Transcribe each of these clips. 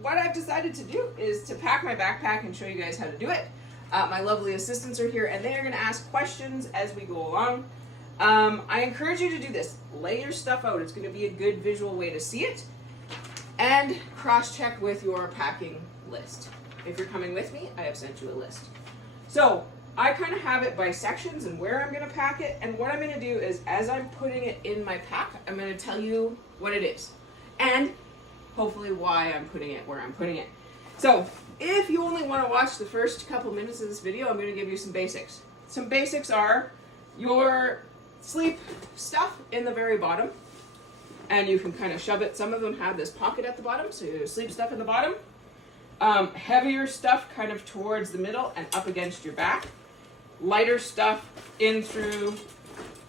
what I've decided to do is to pack my backpack and show you guys how to do it. My lovely assistants are here and they are going to ask questions as we go along. I encourage you to do this. Lay your stuff out. It's going to be a good visual way to see it. And cross-check with your packing list. If you're coming with me, I have sent you a list. So I kind of have it by sections and where I'm going to pack it. And what I'm going to do is, as I'm putting it in my pack, I'm going to tell you what it is. And hopefully why I'm putting it where I'm putting it. So if you only want to watch the first couple minutes of this video, I'm going to give you some basics. Some basics are your sleep stuff in the very bottom. And you can kind of shove it. Some of them have this pocket at the bottom, so your sleep stuff in the bottom. Heavier stuff kind of towards the middle and up against your back. Lighter stuff in through,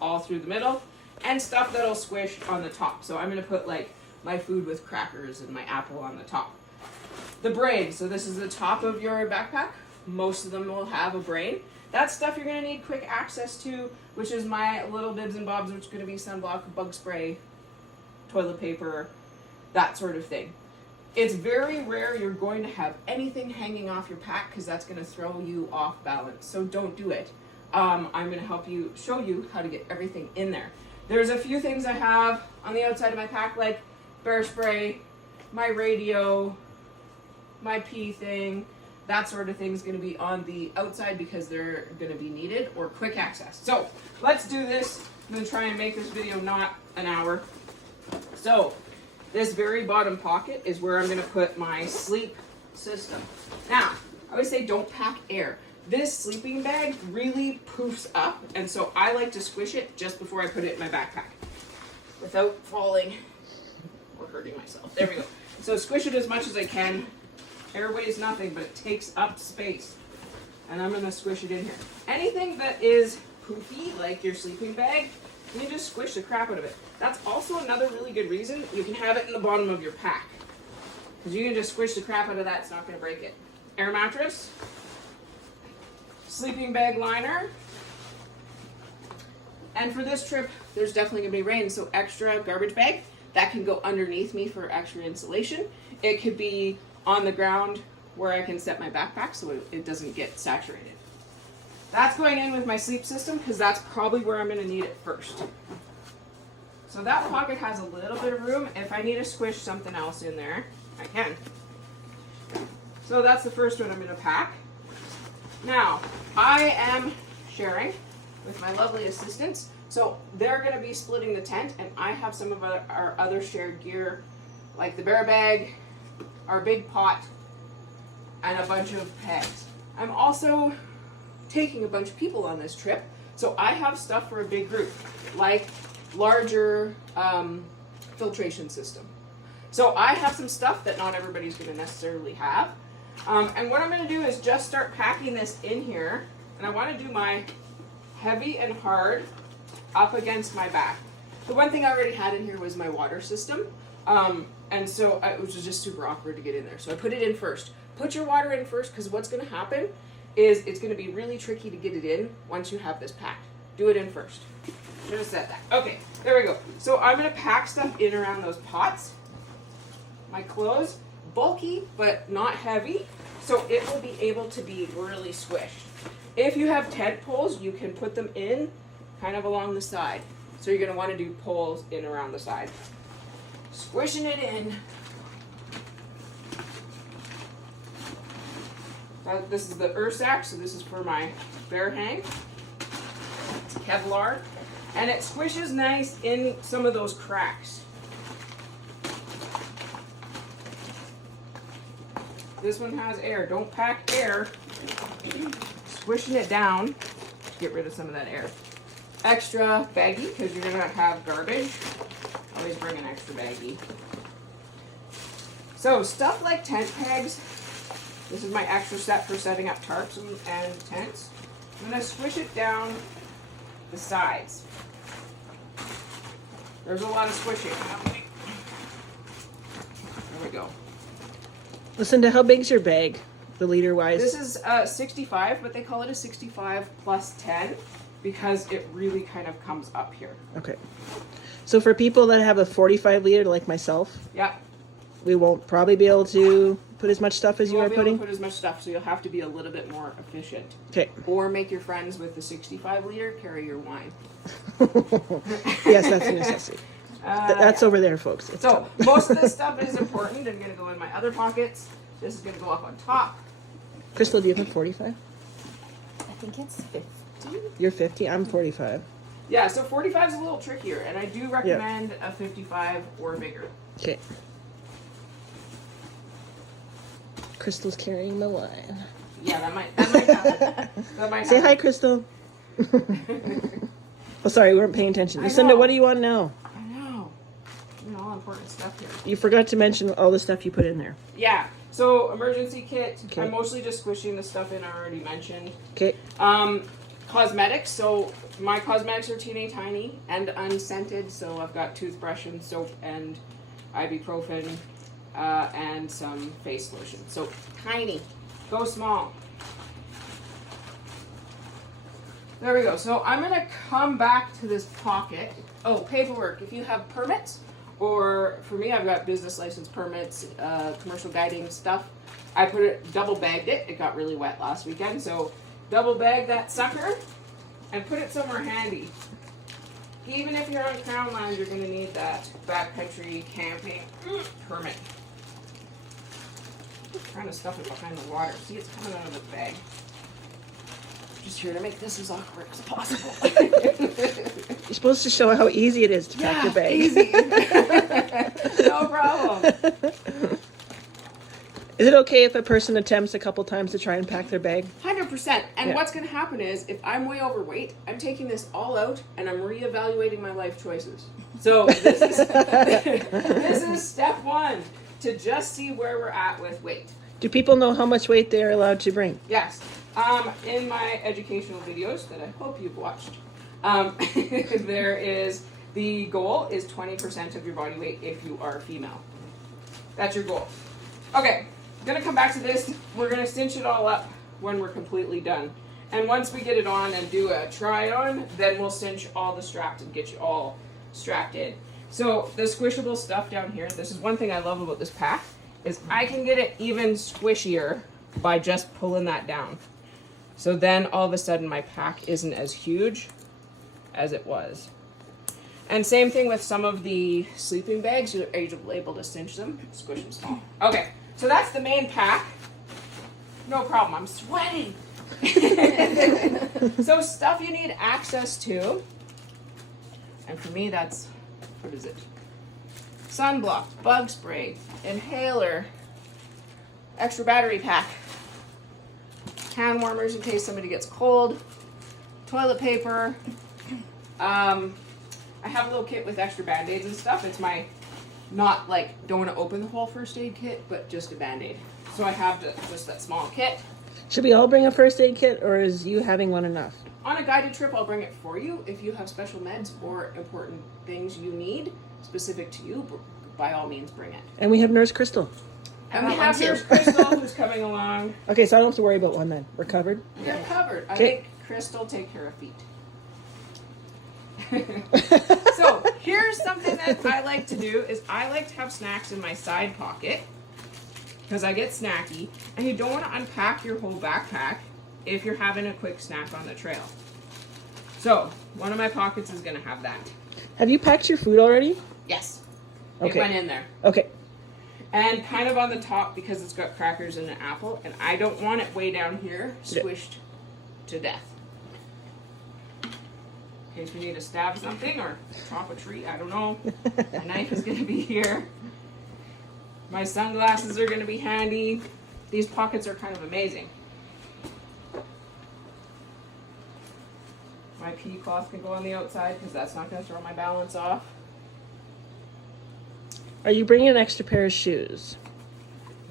all through the middle. And stuff that'll squish on the top. So I'm going to put like my food with crackers and my apple on the top. The brain. So this is the top of your backpack. Most of them will have a brain. That's stuff you're going to need quick access to, which is my little bibs and bobs, which is going to be sunblock, bug spray, toilet paper, that sort of thing. It's very rare you're going to have anything hanging off your pack because that's going to throw you off balance. So don't do it. I'm going to help you, show you how to get everything in there. There's a few things I have on the outside of my pack, like bear spray, my radio, my pee thing. That sort of thing is going to be on the outside because they're going to be needed, or quick access. So let's do this. I'm going to try and make this video not an hour. So this very bottom pocket is where I'm going to put my sleep system. Now, I always say don't pack air. This sleeping bag really poofs up, and so I like to squish it just before I put it in my backpack without falling or hurting myself. There we go. So squish it as much as I can. Air weighs nothing, but it takes up space. And I'm going to squish it in here. Anything that is poofy, like your sleeping bag, you can just squish the crap out of it. That's also another really good reason you can have it in the bottom of your pack. Because you can just squish the crap out of that, it's not going to break it. Air mattress, sleeping bag liner, and for this trip, there's definitely going to be rain, so extra garbage bag. That can go underneath me for extra insulation. It could be on the ground where I can set my backpack so it doesn't get saturated. That's going in with my sleep system because that's probably where I'm going to need it first. So that pocket has a little bit of room. If I need to squish something else in there, I can. So that's the first one I'm going to pack. Now, I am sharing with my lovely assistants. So they're going to be splitting the tent, and I have some of our other shared gear, like the bear bag, our big pot, and a bunch of pegs. I'm also taking a bunch of people on this trip, so I have stuff for a big group, like larger filtration system. So I have some stuff that not everybody's going to necessarily have. And what I'm going to do is just start packing this in here, and I want to do my heavy and hard up against my back. The one thing I already had in here was my water system, and so it was just super awkward to get in there. So I put it in first. Put your water in first, because what's going to happen is it's going to be really tricky to get it in once you have this packed. Do it in first. Should have said that. Okay, there we go. So I'm going to pack stuff in around those pots. My clothes, bulky but not heavy, so it will be able to be really squished. If you have tent poles, you can put them in kind of along the side. So you're going to want to do poles in around the side. Squishing it in. This is the Ursack, so this is for my bear hang. It's Kevlar. And it squishes nice in some of those cracks. This one has air. Don't pack air. Squishing it down to get rid of some of that air. Extra baggie, because you're going to have garbage. Always bring an extra baggie. So stuff like tent pegs. This is my extra set for setting up tarps and tents. I'm going to squish it down the sides. There's a lot of squishing. There we go. Listen to how big's your bag, the liter wise? This is 65, but they call it a 65 plus 10 because it really kind of comes up here. Okay. So for people that have a 45 liter like myself, Yeah. we won't probably be able to put as much stuff as you are won't be able putting. to put as much stuff, so you'll have to be a little bit more efficient. Okay. Or make your friends with the 65 liter carry your wine. Yes, that's a necessity. That's Yeah. over there, folks. It's So most of this stuff is important. I'm gonna go in my other pockets. This is gonna go up on top. Crystal, do you have a 45? I think it's 50. You're 50. I'm 45. Yeah, so 45 is a little trickier, and I do recommend a 55 or bigger. Okay. Crystal's carrying the wine. Yeah, that might happen. That might Say hi, happen. Crystal. Oh, sorry, we weren't paying attention. I Lucinda, know. what do you want now? I know. All important stuff here. You forgot to mention all the stuff you put in there. Yeah. So emergency kit. Okay. I'm mostly just squishing the stuff in I already mentioned. Okay. Cosmetics. So my cosmetics are teeny tiny and unscented. So I've got toothbrush and soap and ibuprofen and some face lotion. So tiny. Go small. There we go. So I'm gonna come back to this pocket. Oh, paperwork. If you have permits, or for me, I've got business license permits, commercial guiding stuff. I put it, double bagged it. It got really wet last weekend, so double bag that sucker and put it somewhere handy. Even if you're on Crown Land, you're gonna need that backcountry camping permit. I'm trying to stuff it behind the water. See, it's coming out of the bag. Just here to make this as awkward as possible. You're supposed to show how easy it is to pack your bag. Easy. No problem. Is it okay if a person attempts a couple times to try and pack their bag? 100%. And Yeah. what's going to happen is, if I'm way overweight, I'm taking this all out and I'm reevaluating my life choices. So this is this is step one, to just see where we're at with weight. Do people know how much weight they're allowed to bring? Yes. In my educational videos that I hope you've watched, there is, the goal is 20% of your body weight if you are female. That's your goal. Okay, gonna come back to this. We're gonna cinch it all up when we're completely done. And once we get it on and do a try on, then we'll cinch all the straps and get you all strapped in. So the squishable stuff down here, this is one thing I love about this pack, is I can get it even squishier by just pulling that down. So then all of a sudden my pack isn't as huge as it was. And same thing with some of the sleeping bags, you're able to cinch them, squish them small. Okay, so that's the main pack. No problem, I'm sweating. So stuff you need access to, and for me that's, what is it? Sunblock, bug spray, inhaler, extra battery pack, hand warmers in case somebody gets cold, toilet paper. I have a little kit with extra band-aids and stuff. It's my, not like, don't want to open the whole first aid kit, but just a band-aid. So I have just that small kit. Should we all bring a first aid kit, or is you having one enough? On a guided trip, I'll bring it for you. If you have special meds or important things you need specific to you, by all means bring it. And we have Nurse Crystal. And we got one have too. Nurse Crystal who's coming along. Okay, so I don't have to worry about one then. We're covered. You're covered. I Okay. make Crystal take care of feet. So here's something that I like to do is I like to have snacks in my side pocket because I get snacky, and you don't want to unpack your whole backpack if you're having a quick snack on the trail. So one of my pockets is going to have that. Have you packed your food already? Yes. Okay. It went in there. Okay. And kind of on the top because it's got crackers and an apple, and I don't want it way down here, squished to death. In case we need to stab something or chop a tree, I don't know. My knife is going to be here. My sunglasses are going to be handy. These pockets are kind of amazing. My pea cloth can go on the outside because that's not going to throw my balance off. Are you bringing an extra pair of shoes?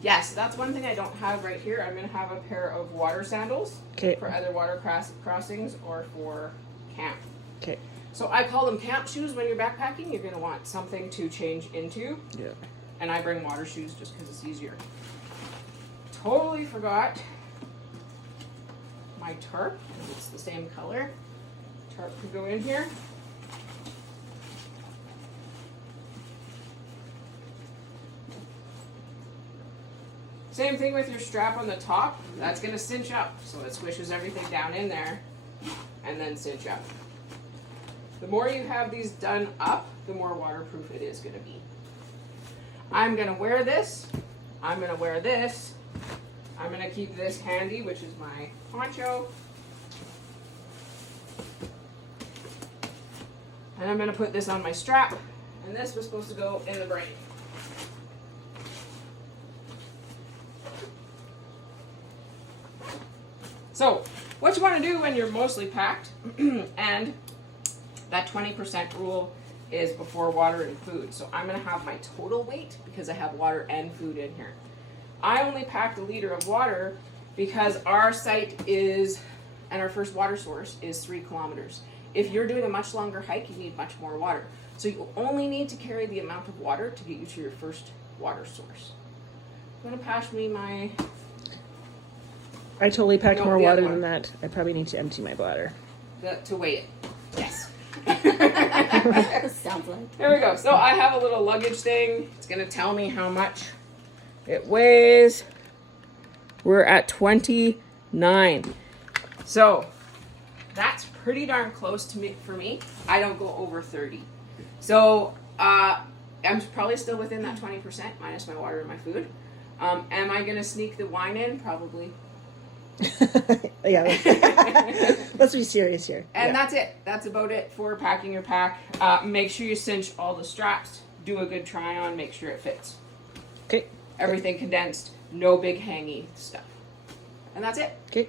Yes, that's one thing I don't have right here. I'm going to have a pair of water sandals Okay. for either water crossings or for camp. Okay. So I call them camp shoes when you're backpacking. You're going to want something to change into. Yeah. And I bring water shoes just because it's easier. Totally forgot my tarp, because it's the same color. Tarp could go in here. Same thing with your strap on the top. That's going to cinch up, so it squishes everything down in there and then cinch up. The more you have these done up, the more waterproof it is going to be. I'm going to wear this. I'm going to wear this. I'm going to keep this handy, which is my poncho. And I'm going to put this on my strap. And this was supposed to go in the brain. So, what you want to do when you're mostly packed, and that 20% rule is before water and food. So I'm going to have my total weight because I have water and food in here. I only packed a liter of water because our site is, and our first water source is 3 kilometers. If you're doing a much longer hike, you need much more water. So you only need to carry the amount of water to get you to your first water source. I'm going to pass me my... I totally packed No, more the other water one. than that. I probably need to empty my bladder. to weigh it. Yes. Sounds like. There we go. So I have a little luggage thing. It's going to tell me how much it weighs. We're at 29. So that's pretty darn close to me for me. I don't go over 30. So I'm probably still within that 20% minus my water and my food. Am I going to sneak the wine in? Probably. Yeah. Let's be serious here. And Yeah. that's it. That's about it for packing your pack. Make sure you cinch all the straps. Do a good try on. Make sure it fits. Okay. Everything condensed. No big hangy stuff. And that's it. Okay.